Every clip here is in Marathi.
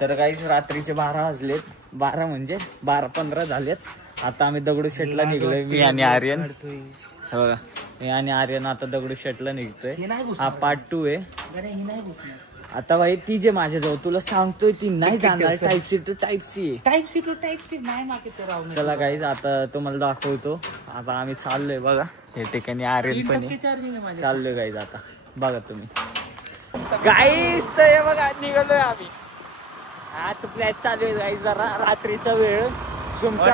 तर काहीच रात्रीचे 12 वाजलेत. 12 म्हणजे 12:15 झालेत. आता आम्ही दगडूशेठला निघलोय, मी आणि आर्यन. हे बघा, मी आणि आर्यन आता दगडूशेठला निघतोय. हा पार्ट 2 आहे. आता भाई ती जे माझ्याजवळ तुला सांगतोय ती नाही जाणार. Type C to type C नाही मागितलं. चला काहीच आता तुम्हाला दाखवतो. आता आम्ही चाललोय बघा, हे ठिकाणी आर्यन पण चाललोय गाईज. आता बघा तुम्ही गाईज, तर हे बघा निघालोय आम्ही. आता फ्लॅट चालू आहे गाईज. जरा रात्रीचा वेळ तुमच्या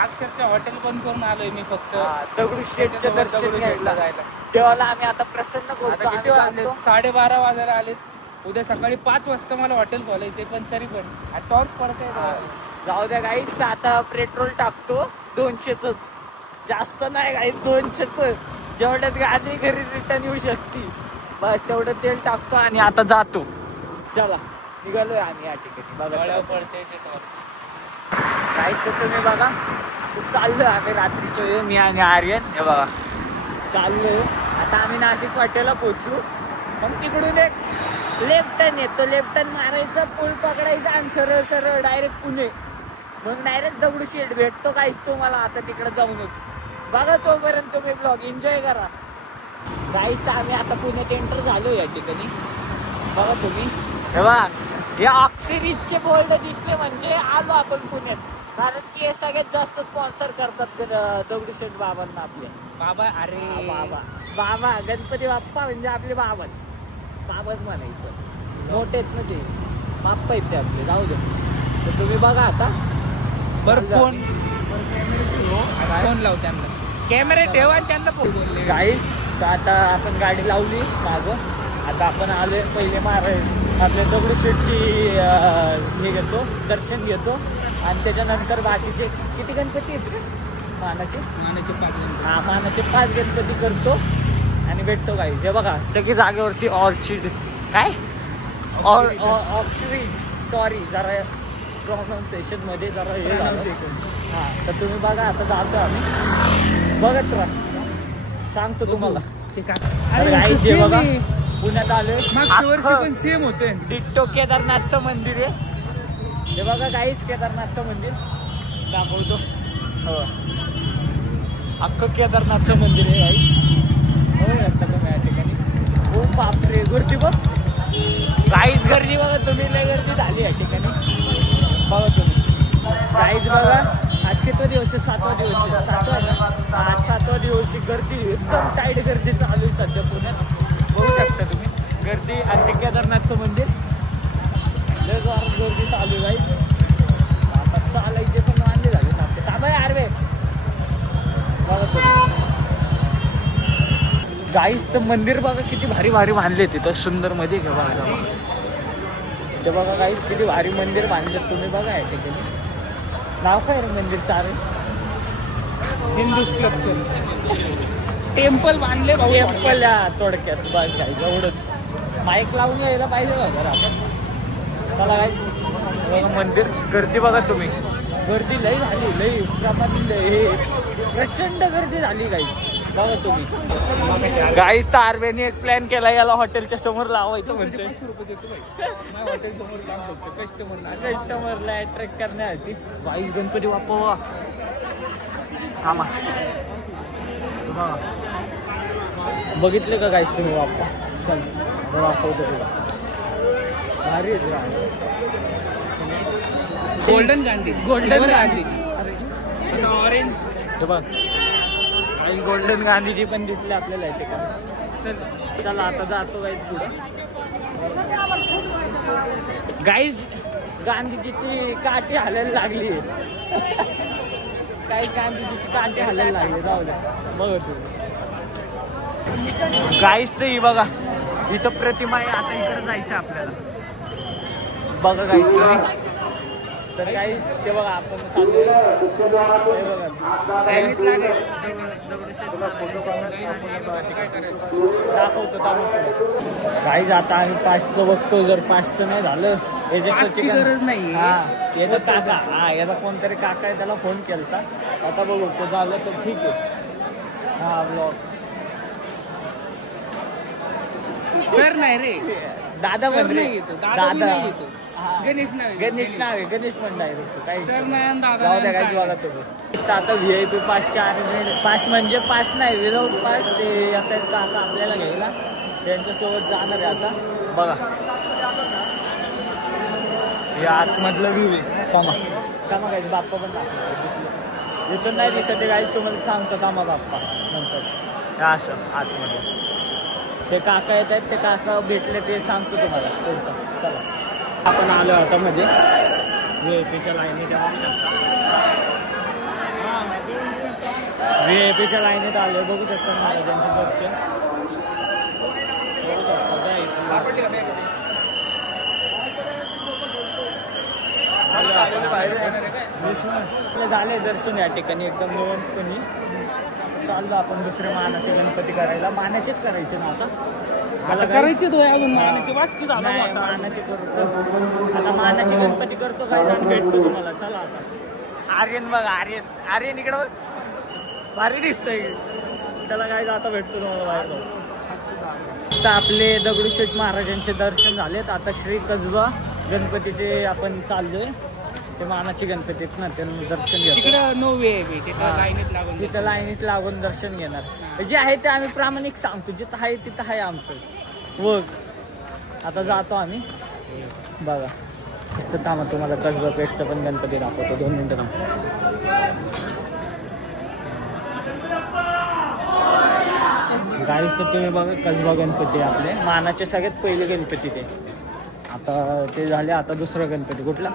अक्षरशः हॉटेल बंद करून आलोय मी फक्त दगडूशेठचं दर्शन घ्यायला. तेव्हा आम्ही आता प्रसन्न करतो. 12:30 वाजायला आलेत. उद्या सकाळी 5 वाजता मला हॉटेल खोलायचे, पण तरी पण टॉर्च पडतंय. जाऊ द्या गाईस, तर आता पेट्रोल टाकतो 200च, जास्त नाही गाईस, 200च. जेवढ्यात गाडी घरी रिटर्न येऊ शकते बस तेवढं तेल टाकतो आणि आता जातो. चला निघालोय आम्ही या ठिकाणी. बघा पडते गाईस, तर तुम्ही बघा असं चाललोय आम्ही रात्रीच्या वेळ, मी आणि आर्यन. हे बघा चाललोय आता आम्ही नाशिक वाटेला पोहोचू. मग तिकडून एक लेफ्ट टर्न येतो, लेफ्ट टर्न मारायचं, पूल पकडायचा आणि सरळ सरळ डायरेक्ट पुणे. मग डायरेक्ट दगडूशेठ भेटतो काहीच तुम्हाला आता तिकडे जाऊनच. बघा तोपर्यंत तुम्ही ब्लॉग एन्जॉय करा. गाईस, तर आम्ही आता पुण्यात एंटर झालो या ठिकाणी. बघा तुम्ही, हे बघा हे ऑक्सिरीजचे बोर्ड दिसले म्हणजे आलो आपण पुण्यात. कारण की हे सगळ्यात जास्त स्पॉन्सर करतात दगडूशेठ बाबांना आपले. बाबा, अरे बाबा गणपती बाप्पा म्हणजे आपले बाबाच म्हणायचं. मोठेच ना ते बाप्पा आहेत ते आपले. जाऊ दे. तर तुम्ही बघा आता बरं फोन लाव त्यांना, कॅमेरा ठेवा आणि त्यांना फोन. गाईस, तर आता आपण गाडी लावली मागं. आता आपण आलोय पहिले आपल्या दगडूशेठची हे घेतो, दर्शन घेतो आणि त्याच्यानंतर बाकीचे किती गणपती आहेत रे? मानाचे 5 गणपती करतो आणि भेटतो. काही हे बघा सगळी जागेवरती ऑर्चिड काय ऑक्सिरीज, सॉरी जरा प्रोनाऊन्सिएशन मध्ये जरा हे प्रोनाऊन्सिएशन. हा, तर तुम्ही बघा आता जातो आम्ही. बघत राहा, सांगतो तुम्हाला. अरे बघा पुण्यात आलोय. मागच्या वर्षी पण सेम होते. डिट्टो केदारनाथचं मंदिर आहे. हे बघा काहीच केदारनाथचं मंदिर दाखवतो. हो, अख्खं केदारनाथचं मंदिर आहे गाईस. हो आता तुम्ही या ठिकाणी. हो बापरे, गर्दी बघ गाईस, गर्दी बघा तुम्ही, लय गर्दी झाली या ठिकाणी. बघा तुम्ही गाईस, बघा आज कितवा दिवस आहे? 7वा दिवस आहे. 7वा आहे ना? आज 7वा दिवस. गर्दी एकदम टाईट गर्दी चालू आहे सध्या पुण्यात. बघू शकता तुम्ही गर्दी. आणि ते केदारनाथचं मंदिर लय जोरात गर्दी चालू आहे गाईस. आता चालायचे पण वांदे झाले आपले. थांबा यार. गाईसचं मंदिर बघा किती भारी भारी बांधले तिथं सुंदर मध्ये. बघा ते बघा गाईस किती भारी मंदिर बांधले तुम्ही बघा या ठिकाणी. नाव काय रे मंदिर? चालेल हिंदू स्कल्पचर टेम्पल बांधले. टेम्पल या थोडक्यात बस गाईस, एवढंच. माईक लावून यायला पाहिजे बघा आपण. चला गाईस, मंदिर. गर्दी बघा तुम्ही, गर्दी लई झाली, लई प्रचंड गर्दी झाली गाईस. बघा तुम्ही गाईस. तर आर्मीने एक प्लॅन केला, याला हॉटेलच्या समोर लावायचं म्हणतोय. हॉटेल समोर कस्टमरला अट्रॅक्ट करण्यासाठी. गाईस गणपती बाप्पा थांबा. बघितले का गाईस तुम्ही बाप्पा? चल दाखवतो तुला. भारी गोल्डन गांधी. अरे ऑरेंज. हे बघ गोल्डन गांधीजी पण दिसले आपल्याला या ठिकाणी. चला आता जातो गाईज पुढे. गाईज गांधीजीची काठी हालायला लागली. काही गांधीजीची काठी हालायला लागली. जाऊ द्या. बघ तू गाईज, तर ही बघा इथं प्रतिमा आहे. आता इकडे जायचं आपल्याला. बघा गाईज तुम्ही. तर गाईज ते बघा आपण दाखवतो. गाईज आता आम्ही 5चं बघतो. जर 5चं नाही झालं याची गरज नाही. याचा काका, याचा कोणतरी काका आहे, त्याला फोन केलता. आता बघू तो झालं तर ठीक आहे. हा ब्लॉग सर नाही रे, दादा सर नाही येतो. दादा गणेश नाव आहे. गणेश नाव आहे, गणेश म्हणलं आहे फक्त काही सर नाही आणि दादा जाऊ द्या नाही काय काय. बघा तुम्ही. आता VIP पासच्या पास म्हणजे पास नाही, विदाऊट पास ते येतात का आता आपल्याला घ्यायला, त्यांच्यासोबत जाणार आहे आता. बघा हे आतमधलं व्ह्यू आहे. कामा काय बाप्पा पण दाखवतो इथून नाही दिसत काय, तुम्हाला सांगतो कामा बाप्पा नंतर. हे असं आतमध्ये ते काका येत आहेत, ते काका भेटले ते सांगतो तुम्हाला पुढचं. चला आपण आलो आता म्हणजे VIP लाईनीत VIP लाईनीत आलो. बघू शकता महाराजांचं दर्शन. बघू शकता झाले दर्शन या ठिकाणी एकदम निवांतपणे. चाललो आपण दुसरे मानाचे गणपती करायला. मानाचेच करायचे ना आता करायचे तो अजून मानाची वाचकी झाला नाही, आता. मानाचे करू. चल आता मानाचे गणपती करतो काय, जाऊन भेटतो तुम्हाला. चला आता. आर्यन बघ, आर्यन इकडं बघ, भारी दिसतंय. चला काय आता भेटतो तुम्हाला बाहेर जाऊ. आता आपले दगडूशेठ महाराजांचे दर्शन झालेत. आता श्री कसबा गणपतीचे आपण चाललोय. ते मानाचे गणपती आहेत ना, त्यांना दर्शन घेतो. तिकडं नो वे आहे, तिकडं लाईनीत लागून तिथं लाईनीत लागून दर्शन घेणार. जे आहे ते आम्ही प्रामाणिक सांगतो, जिथं आहे तिथं आहे आमचं. बघ आता जातो आम्ही. बघा नुसतं थांबा, तुम्हाला कसबा पेठचा पण गणपती दाखवतो. 2 मिनिटं थांबा. गाईस तर तुम्ही बघा, कसबा गणपती आपले मानाचे सगळ्यात पहिले गणपती ते. आता ते झाले. आता दुसरा गणपती कुठला,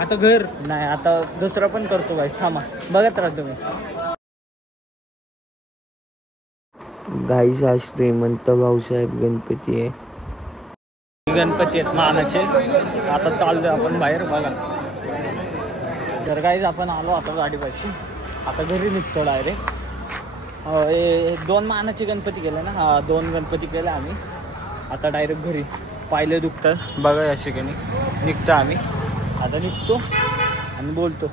आता घर नाही आता दुसरा पण करतो गाईस. थांबा बघत राहा तुम्ही. गाईस हा श्रीमंत भाऊसाहेब गणपती आहे. गणपती आहेत मानाचे. आता चालतोय आपण बाहेर. बघा तर गाईज आपण आलो आता गाडीपाशी. आता घरी निघतो डायरेक्ट. 2 मानाचे गणपती केले ना. 2 गणपती केले आम्ही. आता डायरेक्ट घरी. पायले दुखतात बघा या ठिकाणी. निघतो आम्ही आता. निघतो आणि बोलतो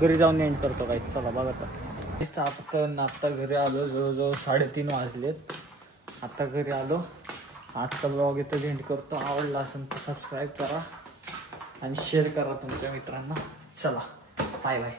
घरी जाऊन एंड करतो काय. चला बघा आता घरी आलो. जवळजवळ 3:30 वाजलेत. आता घरी आलो. आजचा ब्लॉग इथं एंड करतो. आवडला असेल तर सबस्क्राईब करा आणि शेअर करा तुमच्या मित्रांना. चला बाय बाय.